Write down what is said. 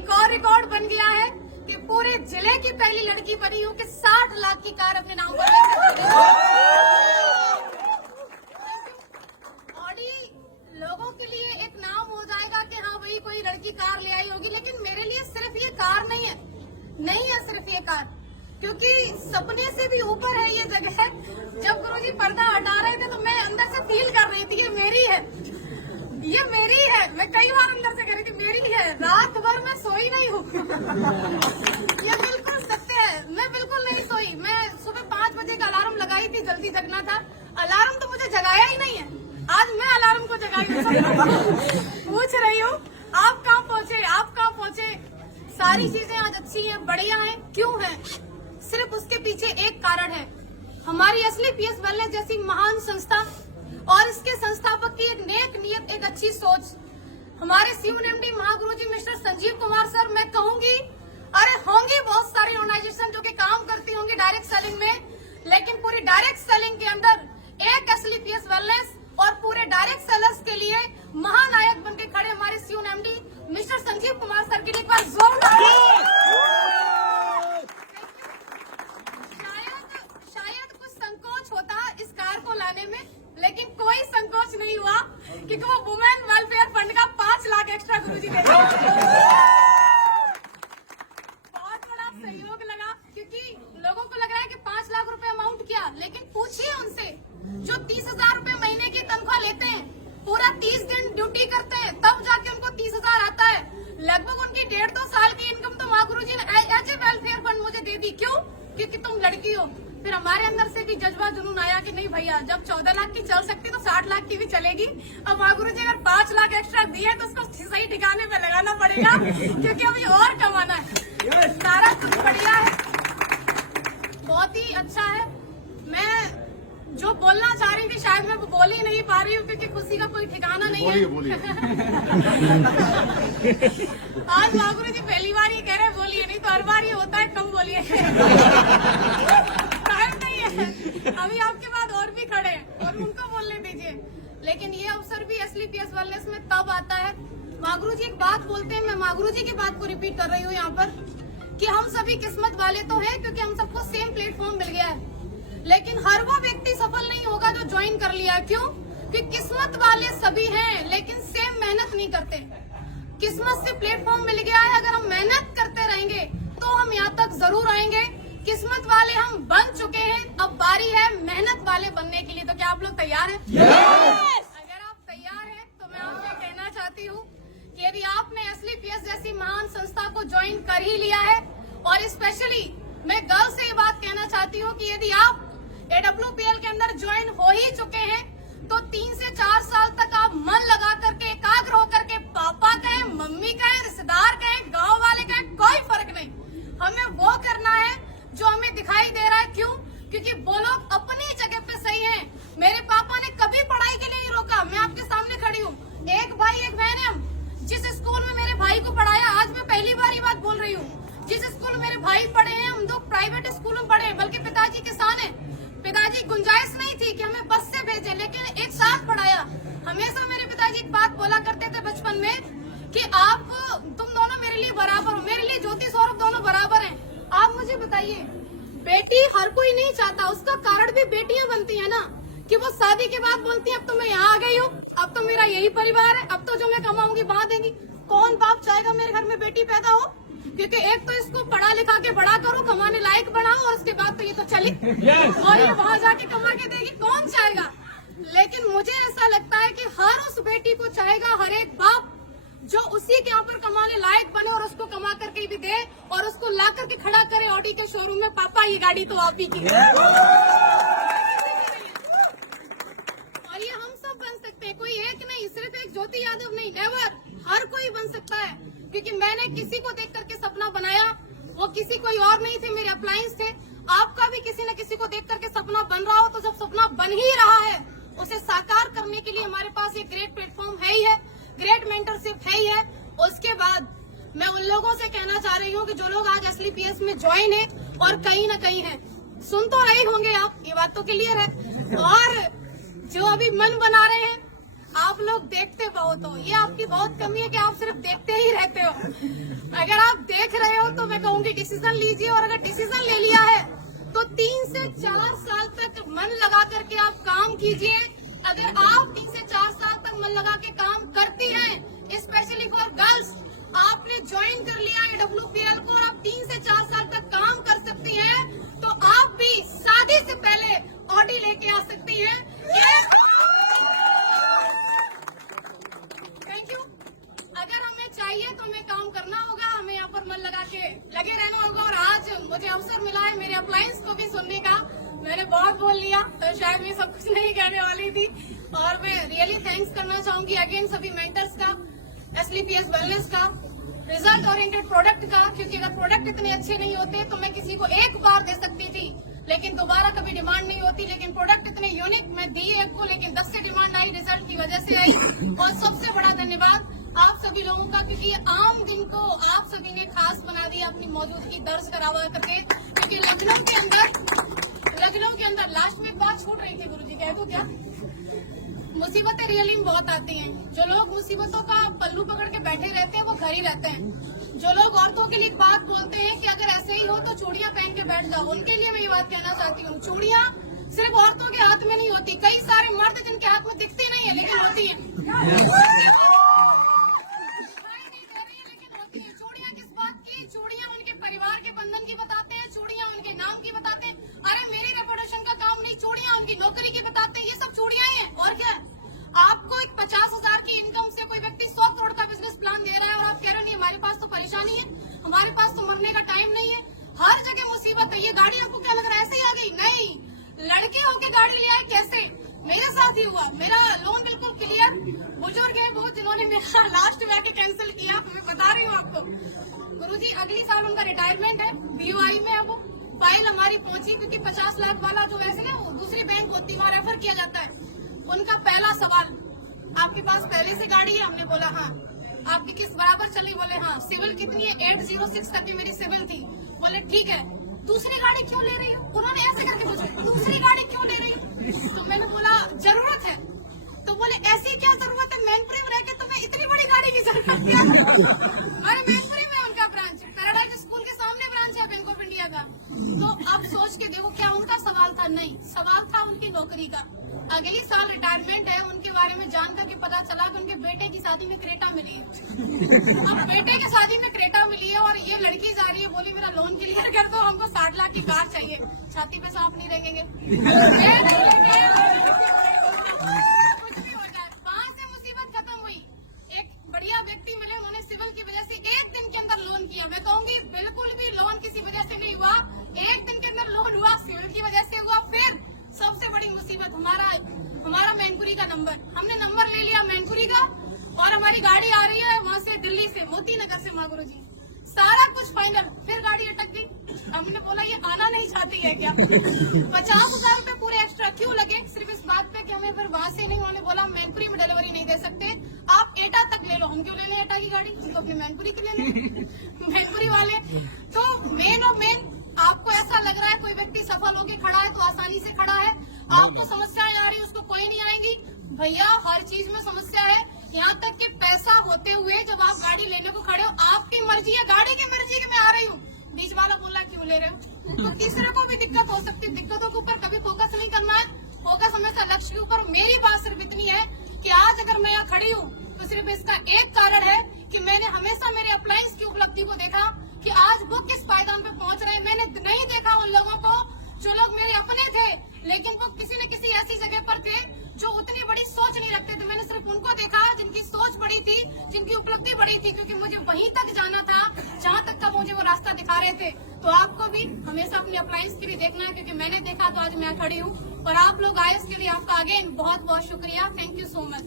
एक और रिकॉर्ड बन गया है कि पूरे जिले की पहली लड़की बनी हूँ कि 60 लाख की कार अपने नाम पर ले सकती हूँ। ऑडी लोगों के लिए एक नाम हो जाएगा कि हाँ भाई कोई लड़की कार ले आई होगी, लेकिन मेरे लिए सिर्फ ये कार नहीं है सिर्फ ये कार, क्योंकि सपने से भी ऊपर है ये जगह। जब गुरुजी पर्दा हटा रहे थे तो मैं अंदर से फील कर रही थी ये मेरी है। मैं कई बार अंदर से कह रही थी मेरी है। रात भर मैं सोई नहीं हूँ। ये बिल्कुल सत्य है, मैं बिल्कुल नहीं सोई। मैं सुबह 5 बजे का अलार्म लगाई थी, जल्दी जगना था। अलार्म तो मुझे जगाया ही नहीं है, आज मैं अलार्म को जगाई पूछ रही हूँ आप कहाँ पहुँचे। सारी चीजें आज अच्छी हैं, बढ़िया हैं। क्यों है? सिर्फ उसके पीछे एक कारण है, हमारी असली पीएस वेलनेस जैसी महान संस्था और इसके संस्थापक की एक नेक नियत, एक अच्छी सोच। हमारे CUNMD महागुरुजी मिस्टर संजीव कुमार सर, मैं कहूंगी अरे होंगी बहुत सारी ऑर्गेनाइजेशन जो कि काम करती होंगी डायरेक्ट सेलिंग में, लेकिन पूरी डायरेक्ट सेलिंग के अंदर एक असली पीएस वेलनेस और पूरे डायरेक्ट सेलर्स के लिए महानायक बनके खड़े हमारे CUNMD mister Sanjeev Kumar sir की एक बार जोरदार। शायद कुछ संकोच होता इस कार को लाने में, लेकिन कोई संकोच नहीं हुआ क्योंकि वो वुमेन वेलफेयर फंड का 5 लाख एक्स्ट्रा गुरुजी दे दिया। बहुत बड़ा सहयोग लगा, क्योंकि लोगों को लग रहा है कि 5 लाख रुपए अमाउंट क्या, लेकिन पूछिए उनसे जो 30,000 रुपए महीने की तनख्वाह लेते हैं, पूरा 30 दिन ड्यूटी करते हैं, तब जाके उनको 30,000 आता है। लगभग उनकी 1.5-2 साल की इनकम तो माँ गुरुजी ने एज ए वेलफेयर फंड मुझे दे दी। क्यों? क्योंकि तुम लड़की हो। फिर हमारे अंदर से भी जज्बा जुनून आया कि नहीं भैया, जब 14 लाख की चल सकती तो 60 लाख की भी चलेगी। अब माँ गुरुजी अगर 5 लाख एक्स्ट्रा दिए तो उसको सही ठिकाने पे लगाना पड़ेगा, क्योंकि अभी और कमाना है। सारा कुछ बढ़िया है, बहुत ही अच्छा है। मैं जो बोलना चाह रही थी शायद मैं बोल ही नहीं पा रही हूँ, क्योंकि खुशी का कोई ठिकाना नहीं है। आज माँ गुरुजी पहली बार ये कह रहे बोलिए, नहीं तो हर बार ये होता है कम बोलिए। अभी आपके बाद और भी खड़े हैं और उनको बोलने दीजिए। लेकिन ये अवसर भी असली पीएस वेलनेस में तब आता है। मागुरु जी एक बात बोलते हैं, मैं मागुरु जी की बात को रिपीट कर रही हूँ यहाँ पर, कि हम सभी किस्मत वाले तो हैं क्योंकि हम सबको सेम प्लेटफॉर्म मिल गया है, लेकिन हर वो व्यक्ति सफल नहीं होगा जो ज्वाइन कर लिया। क्यों? कि किस्मत वाले सभी हैं लेकिन सेम मेहनत नहीं करते। किस्मत से प्लेटफॉर्म मिल गया है, अगर हम मेहनत करते रहेंगे तो हम यहाँ तक जरूर आएंगे। किस्मत वाले हम बन चुके हैं, अब बारी है मेहनत वाले बनने के लिए। तो क्या आप लोग तैयार हैं? अगर आप तैयार हैं तो मैं आपसे कहना चाहती हूँ कि यदि आपने असली पीएस जैसी महान संस्था को ज्वाइन कर ही लिया है, और स्पेशली मैं गर्ल से ये बात कहना चाहती हूँ कि यदि आप AWPL के अंदर ज्वाइन हो ही चुके हैं तो 3 से 4 साल तक आप मन लगा करके, एकाग्र होकर के, पापा कहें, मम्मी कहें, रिश्तेदार कहें, गाँव वाले कहें, कोई फर्क नहीं, हमें वो करना है जो हमें दिखाई दे रहा है। क्यों? क्योंकि वो लोग अपनी जगह पे सही हैं। मेरे पापा ने कभी पढ़ाई के लिए नहीं रोका, मैं आपके सामने खड़ी हूँ। एक भाई एक बहन है हम। जिस स्कूल में मेरे भाई को पढ़ाया, आज मैं पहली बार ये बात बोल रही हूँ, जिस स्कूल में मेरे भाई पढ़े हैं, हम 2 प्राइवेट स्कूल में पढ़े, बल्कि पिताजी किसान है। पिताजी गुंजाइश नहीं थी कि हमें बस से भेजे, लेकिन एक साथ पढ़ाया। हमेशा मेरे पिताजी एक बात बोला करते थे बचपन में कि तुम दोनों मेरे लिए बराबर हो, मेरे लिए ज्योति सौरभ दोनों बराबर हैं। आप मुझे बताइए, बेटी हर कोई नहीं चाहता, उसका कारण भी बेटियां बनती है ना, कि वो शादी के बाद बोलती है अब तो मैं यहाँ आ गई हूँ, अब तो मेरा यही परिवार है, अब तो जो मैं कमाऊंगी वहाँ देंगी। कौन बाप चाहेगा मेरे घर में बेटी पैदा हो? क्योंकि एक तो इसको पढ़ा लिखा के बड़ा करो, कमाने लायक बनाओ, और उसके बाद तो ये तो चली और ये वहाँ जाके कमा के देगी, कौन चाहेगा? लेकिन मुझे ऐसा लगता है कि हर उस बेटी को चाहेगा, हर एक बाप जो उसी के यहाँ पर कमाने लायक बने और उसको कमा करके भी दे और उसको ला करके खड़ा करे ऑडी के शोरूम में, पापा ये गाड़ी तो आप ही की है। और ये हम सब बन सकते हैं, कोई एक नहीं, सिर्फ एक ज्योति यादव नहीं, नेवर, हर कोई बन सकता है। क्योंकि मैंने किसी को देख करके सपना बनाया, वो किसी कोई और नहीं थे, मेरे अप्लायंस थे। आपका भी किसी न किसी को देख करके सपना बन रहा हो, तो जब सपना बन ही रहा है उसे साकार करने के लिए हमारे पास एक ग्रेट प्लेटफॉर्म है ही है, ग्रेट मेंटरशिप है ही है। उसके बाद मैं उन लोगों से कहना चाह रही हूँ कि जो लोग आज असली पीएस में ज्वाइन है और कहीं न कहीं है, सुन तो रहे होंगे आप, ये बात तो क्लियर है, और जो अभी मन बना रहे हैं, आप लोग देखते बहुत हो, ये आपकी बहुत कमी है कि आप सिर्फ देखते ही रहते हो। अगर आप देख रहे हो तो मैं कहूंगी डिसीजन लीजिए, और अगर डिसीजन ले लिया है तो 3 से 4 साल तक मन लगा करके आप काम कीजिए। अगर आप 3 से 4 साल तक मन लगा के काम करती हैं, स्पेशली फॉर गर्ल्स, आपने ज्वाइन कर लिया है WPL को और आप 3 से 4 साल तक काम कर सकती हैं, तो आप भी शादी से पहले ऑडी लेके आ सकती हैं। Thank you. अगर हमें चाहिए तो हमें काम करना होगा, हमें यहाँ पर मन लगा के लगे रहना होगा। और आज मुझे अवसर मिला है मेरे अप्लायंस को भी सुनने का। मैंने बहुत बोल लिया तो शायद मैं सब कुछ नहीं कहने वाली थी, और मैं रियली थैंक्स करना चाहूंगी अगेन सभी मेंटर्स का, SLPS वेलनेस का, रिजल्ट ओरिएंटेड प्रोडक्ट का, क्योंकि अगर प्रोडक्ट इतने अच्छे नहीं होते तो मैं किसी को एक बार दे सकती थी लेकिन दोबारा कभी डिमांड नहीं होती। लेकिन प्रोडक्ट इतने यूनिक, मैं दी एक को लेकिन 10 से डिमांड आई, रिजल्ट की वजह से आई। और सबसे बड़ा धन्यवाद आप सभी लोगों का, क्योंकि ये आम दिन को आप सभी ने खास बना दिया अपनी मौजूदगी दर्ज करवा करके। क्योंकि लखनऊ के अंदर लास्ट में एक बात छूट रही थी गुरुजी, कह दूं क्या? मुसीबतें रियली में बहुत आती हैं। जो लोग मुसीबतों का पल्लू पकड़ के बैठे रहते हैं वो घर ही रहते हैं। जो लोग औरतों के लिए एक बात बोलते हैं कि अगर ऐसे ही हो तो चूड़ियां पहन के बैठ जाओ, उनके लिए मैं ये बात कहना चाहती हूँ, चूड़ियां सिर्फ औरतों के हाथ में नहीं होती। कई सारे मर्द जिनके हाथ में दिखती नहीं है लेकिन होती है। चूड़ियां किस बात की? चूड़ियां उनके परिवार के बंधन की बताते हैं, चूड़ियां उनके नाम की बताते हैं। अरे मेरी रेपुटेशन का काम नहीं, चूड़ियां उनकी नौकरी की बताते हैं। ये सब चूड़ियां हैं और क्या? आपको एक 50,000 की इनकम से कोई व्यक्ति 100 करोड़ का बिजनेस प्लान दे रहा है और आप कह रहे हैं हमारे पास तो परेशानी है, हमारे पास तो मरने का टाइम नहीं है। हर जगह मुसीबत है। ये गाड़ी आपको क्या लग रहा है ऐसे ही आ गई? नहीं, लड़के होके गाड़ी ले आए। कैसे? मेरे साथ ही हुआ। मेरा लोन बिल्कुल क्लियर। बुजुर्ग है बहुत जिन्होंने मेरा लास्ट में आके कैंसिल किया, मैं बता रही हूँ आपको। गुरुजी अगली साल उनका रिटायरमेंट है, BOI में है वो। फाइल हमारी पहुंची, क्योंकि 50 लाख वाला जो वैसे ना वो दूसरी बैंक होती है वहाँ रेफर किया जाता है। उनका पहला सवाल, आपके पास पहले से गाड़ी है? हमने बोला हाँ। आपकी किस बराबर चली? बोले हाँ। सिविल कितनी है? 806 तक की मेरी सिविल थी। बोले ठीक है। दूसरी गाड़ी क्यों ले रही हो? उन्होंने ऐसे करके पूछा, दूसरी गाड़ी क्यों ले रही हो? तो मैंने बोला जरूरत है। तो बोले ऐसी क्या जरूरत है, मैनपुरी में रह के तुम्हें इतनी बड़ी गाड़ी की जरूरत है? अरे मैनपुरी में उनका ब्रांच, पैराडाइज स्कूल के सामने ब्रांच है बैंक ऑफ इंडिया का। तो आप सोच के देखो, क्या उनका सवाल था? नहीं, सवाल था उनकी नौकरी का। अगली साल रिटायरमेंट है। उनके बारे में जान करके पता चला कि उनके बेटे की शादी में क्रेटा मिली है। अब बेटे की शादी में क्रेटा मिली है और ये लड़की जा रही है, बोली मेरा लोन क्लियर कर दो, हमको 60 लाख की कार चाहिए। छाती पे सांप नहीं रहेंगे, कुछ भी हो जाए। वहाँ से मुसीबत खत्म हुई। एक बढ़िया व्यक्ति मिले, उन्होंने सिविल की वजह से 1 दिन के अंदर लोन किया। मैं कहूंगी बिल्कुल भी लोन किसी वजह से नहीं हुआ, 1 दिन के अंदर लोन हुआ, सिविल की वजह से हुआ। फिर सबसे बड़ी मुसीबत हमारा मैनपुरी का नंबर, हमने नंबर ले लिया मैनपुरी का और हमारी गाड़ी आ रही है वहाँ से, दिल्ली से, मोती नगर से। माँ गुरु जी सारा कुछ फाइनल, फिर गाड़ी अटक गई। हमने बोला ये आना नहीं चाहती है क्या? 50,000 रूपए पूरे एक्स्ट्रा क्यों लगे? सिर्फ इस बात पे कि हमें फिर वहाँ से नहीं, उन्होंने बोला मैनपुरी में डिलीवरी नहीं दे सकते, आप एटा तक ले लो। हम क्यों लेने एटा की गाड़ी? हम तो अपने मैनपुरी की लेने। मैनपुरी वाले तो मेन और मेन, आपको ऐसा लग रहा है कोई व्यक्ति सफल होके खड़ा है तो आसानी से खड़ा है, आपको समस्याएं आ रही है उसको कोई नहीं आएंगी। भैया हर चीज में समस्या है, यहाँ तक कि पैसा होते हुए जब आप गाड़ी लेने को खड़े हो, आपकी मर्जी है, गाड़ी की मर्जी है, मैं आ रही हूँ, बीच वाला बोला क्यों ले रहे हो? तो तीसरे को भी दिक्कत हो सकती है। दिक्कतों के ऊपर कभी फोकस नहीं करना है, फोकस हमेशा लक्ष्य के ऊपर। मेरी बात सिर्फ इतनी है कि आज अगर मैं यहाँ खड़ी हूँ तो सिर्फ इसका एक कारण है कि मैंने हमेशा मेरे अप्लायंस की उपलब्धि को देखा कि आज वो किस पायदान पे पहुंच रहे हैं। मैंने नहीं देखा उन लोगों को जो लोग मेरे अपने थे लेकिन वो किसी न किसी ऐसी जगह पर थे जो उतनी बड़ी सोच नहीं रखते थे। मैंने सिर्फ उनको देखा जिनकी सोच बड़ी थी, जिनकी उपलब्धि बड़ी थी, क्योंकि मुझे वहीं तक जाना था जहाँ तक का मुझे वो रास्ता दिखा रहे थे। तो आपको भी हमेशा अपने अप्लायंस के लिए देखना है, क्योंकि मैंने देखा तो आज मैं खड़ी हूँ। और आप लोग आए इसके लिए आपका अगेन बहुत बहुत शुक्रिया। Thank you so much.